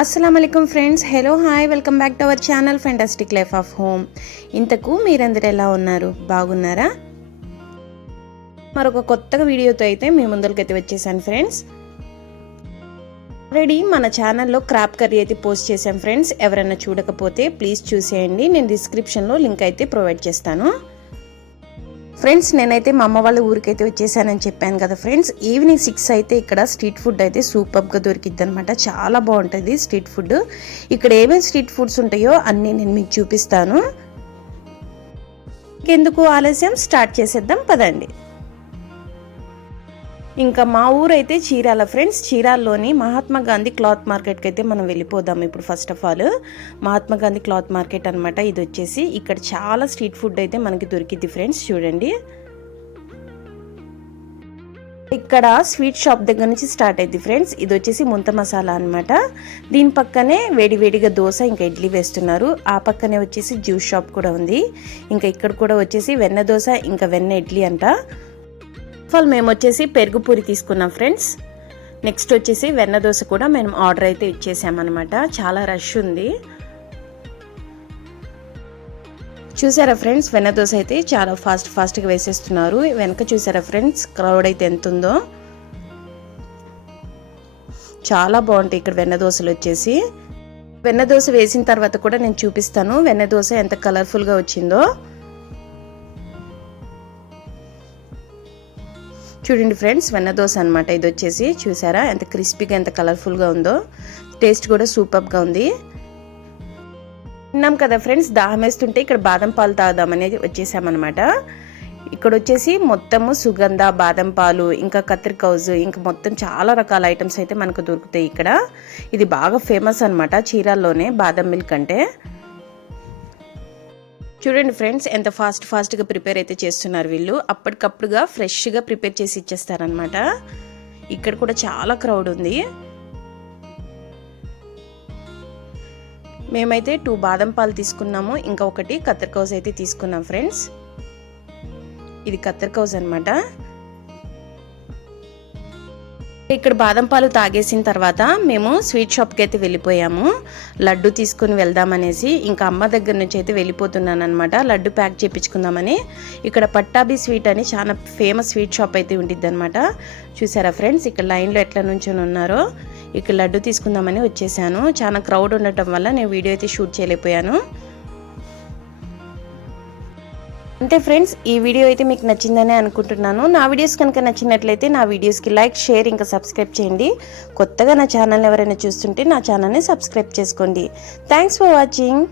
అస్సలాముఅలైకుం friends, hello hi, welcome back to our channel fantastic life of home. ఇంతకు మీరందరూ ఎలా ఉన్నారు? బాగున్నారా? మరొక కొత్తగా వీడియోతో అయితే మీ ముందరికైతే వచ్చేసాను ఫ్రెండ్స్. ఆల్రెడీ మన ఛానల్లో క్రాప్ కర్రీ అయితే పోస్ట్ చేశాం ఫ్రెండ్స్. ఎవరైనా చూడకపోతే ప్లీజ్ చూసేయండి. నేను డిస్క్రిప్షన్లో లింక్ అయితే ప్రొవైడ్ చేస్తాను. ఫ్రెండ్స్, నేనైతే మా అమ్మ వాళ్ళ ఊరికైతే వచ్చేసానని చెప్పాను కదా ఫ్రెండ్స్. ఈవినింగ్ 6 అయితే ఇక్కడ స్ట్రీట్ ఫుడ్ అయితే సూపర్గా దొరికిద్ది అనమాట. చాలా బాగుంటుంది స్ట్రీట్ ఫుడ్. ఇక్కడ ఏమేమి స్ట్రీట్ ఫుడ్స్ ఉంటాయో అన్నీ నేను మీకు చూపిస్తాను. ఇంకెందుకు ఆలస్యం, స్టార్ట్ చేసేద్దాం పదండి. ఇంకా మా ఊరైతే చీరాల ఫ్రెండ్స్. చీరాల్లోని మహాత్మా గాంధీ క్లాత్ మార్కెట్కి అయితే మనం వెళ్ళిపోదాం ఇప్పుడు. First of all Mahatma Gandhi cloth market అనమాట ఇది వచ్చేసి. ఇక్కడ చాలా స్ట్రీట్ ఫుడ్ అయితే మనకి దొరికిద్ది ఫ్రెండ్స్. చూడండి, ఇక్కడ స్వీట్ షాప్ దగ్గర నుంచి స్టార్ట్ అయింది ఫ్రెండ్స్. ఇది వచ్చేసి ముంత మసాలా అనమాట. దీని పక్కనే వేడివేడిగా దోశ ఇంకా ఇడ్లీ వేస్తున్నారు. ఆ పక్కనే వచ్చేసి జ్యూస్ షాప్ కూడా ఉంది. ఇంకా ఇక్కడ కూడా వచ్చేసి వెన్న దోశ ఇంకా వెన్న ఇడ్లీ అంట. మేము వచ్చేసి పెరుగు పూరి తీసుకున్నాం ఫ్రెండ్స్. నెక్స్ట్ వచ్చేసి వెన్న దోశ కూడా మేము ఆర్డర్ అయితే ఇచ్చేసామన్నమాట. చాలా రష్ ఉంది. చూసారా ఫ్రెండ్స్, వెన్న దోశ అయితే చాలా ఫాస్ట్గా వేసేస్తున్నారు. వెనక చూసారా ఫ్రెండ్స్, క్రౌడ్ అయితే ఎంత ఉందో. చాలా బాగుంటాయి ఇక్కడ వెన్న దోశలు వచ్చేసి. వెన్న దోశ వేసిన తర్వాత కూడా నేను చూపిస్తాను వెన్న దోశ ఎంత కలర్ఫుల్గా వచ్చిందో. చూడండి ఫ్రెండ్స్, వెన్న దోశ అనమాట ఇది వచ్చేసి. చూసారా ఎంత క్రిస్పీగా ఎంత కలర్ఫుల్గా ఉందో. టేస్ట్ కూడా సూపర్గా ఉంది. విన్నాం కదా ఫ్రెండ్స్, దాహం వేస్తుంటే ఇక్కడ బాదం పాలు తాగుదామనేది వచ్చేసామన్నమాట. ఇక్కడ వచ్చేసి మొత్తము సుగంధ, బాదం పాలు, ఇంకా కత్రికౌజ్, ఇంకా మొత్తం చాలా రకాల ఐటమ్స్ అయితే మనకు దొరుకుతాయి ఇక్కడ. ఇది బాగా ఫేమస్ అనమాట చీరాల్లోనే బాదం మిల్క్ అంటే. చూడండి ఫ్రెండ్స్, ఎంత ఫాస్ట్గా ప్రిపేర్ అయితే చేస్తున్నారు వీళ్ళు. అప్పటికప్పుడుగా ఫ్రెష్గా ప్రిపేర్ చేసి ఇచ్చేస్తారనమాట. ఇక్కడ కూడా చాలా క్రౌడ్ ఉంది. మేమైతే 2 బాదం పాలు తీసుకున్నాము. ఇంకా ఒకటి కత్రికౌజ్ అయితే తీసుకున్నాం ఫ్రెండ్స్. ఇది కత్రికౌజ్ అనమాట. ఇక్కడ బాదం పాలు తాగేసిన తర్వాత మేము స్వీట్ షాప్కి అయితే వెళ్ళిపోయాము. లడ్డు తీసుకుని వెళ్దామనేసి. ఇంకా అమ్మ దగ్గర నుంచి అయితే వెళ్ళిపోతున్నాను అనమాట. లడ్డు ప్యాక్ చేయించుకుందామని. ఇక్కడ పట్టాభి స్వీట్ అని చాలా ఫేమస్ స్వీట్ షాప్ అయితే ఉంటుంది అనమాట. చూసారా ఫ్రెండ్స్, ఇక్కడ లైన్లో ఎట్లా నుంచొని ఉన్నారో. ఇక్కడ లడ్డు తీసుకుందామని వచ్చేసాను. చాలా క్రౌడ్ ఉండటం వల్ల నేను వీడియో అయితే షూట్ చేయలేకపోయాను. అంటే ఫ్రెండ్స్, ఈ వీడియో అయితే మీకు నచ్చిందనే అనుకుంటున్నాను. నా వీడియోస్ కనుక నచ్చినట్లయితే నా వీడియోస్కి లైక్, షేర్ ఇంకా సబ్స్క్రైబ్ చేయండి. కొత్తగా నా ఛానల్ ఎవరైనా చూస్తుంటే నా ఛానల్ని సబ్స్క్రైబ్ చేసుకోండి. Thanks for watching.